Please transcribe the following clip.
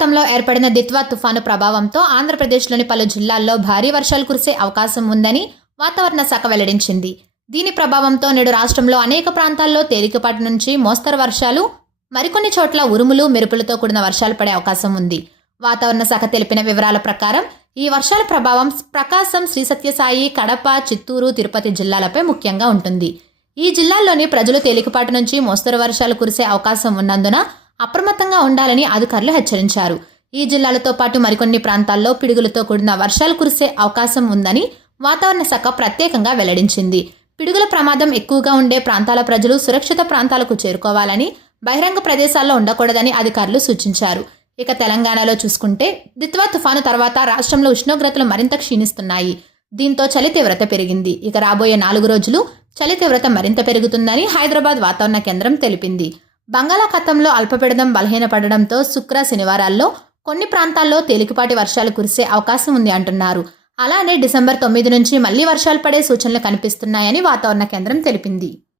బంగాళాఖాతంలో ఏర్పడిన దిత్వా తుఫాను ప్రభావంతో ఆంధ్రప్రదేశ్లోని పలు జిల్లాల్లో భారీ వర్షాలు కురిసే అవకాశం ఉందని వాతావరణ శాఖ వెల్లడించింది. దీని ప్రభావంతో నేడు రాష్ట్రంలో అనేక ప్రాంతాల్లో తేలికపాటి నుంచి మోస్తరు వర్షాలు మరికొన్ని చోట్ల ఉరుములు మెరుపులతో కూడిన వర్షాలు పడే అవకాశం ఉంది. వాతావరణ శాఖ తెలిపిన వివరాల ప్రకారం ఈ వర్షాల ప్రభావం ప్రకాశం శ్రీ సత్యసాయి కడప చిత్తూరు తిరుపతి జిల్లాలపై ముఖ్యంగా ఉంటుంది. ఈ జిల్లాల్లోని ప్రజలు తేలికపాటి నుంచి మోస్తరు వర్షాలు కురిసే అవకాశం ఉన్నందున అప్రమత్తంగా ఉండాలని అధికారులు హెచ్చరించారు. ఈ జిల్లాలతో పాటు మరికొన్ని ప్రాంతాల్లో పిడుగులతో కూడిన వర్షాలు కురిసే అవకాశం ఉందని వాతావరణ శాఖ ప్రత్యేకంగా వెల్లడించింది. పిడుగుల ప్రమాదం ఎక్కువగా ఉండే ప్రాంతాల ప్రజలు సురక్షిత ప్రాంతాలకు చేరుకోవాలని బహిరంగ ప్రదేశాల్లో ఉండకూడదని అధికారులు సూచించారు. ఇక తెలంగాణలో చూసుకుంటే దిత్వా తుఫాను తర్వాత రాష్ట్రంలో ఉష్ణోగ్రతలు మరింత క్షీణిస్తున్నాయి. దీంతో చలి తీవ్రత పెరిగింది. ఇక రాబోయే నాలుగు రోజులు చలి తీవ్రత మరింత పెరుగుతుందని హైదరాబాద్ వాతావరణ కేంద్రం తెలిపింది. బంగాళాఖాతంలో అల్పపీడనం బలహీనపడడంతో శుక్ర శనివారాల్లో కొన్ని ప్రాంతాల్లో తేలికపాటి వర్షాలు కురిసే అవకాశం ఉంది అంటున్నారు. అలానే డిసెంబర్ తొమ్మిది నుంచి మళ్ళీ వర్షాలు పడే సూచనలు కనిపిస్తున్నాయని వాతావరణ కేంద్రం తెలిపింది.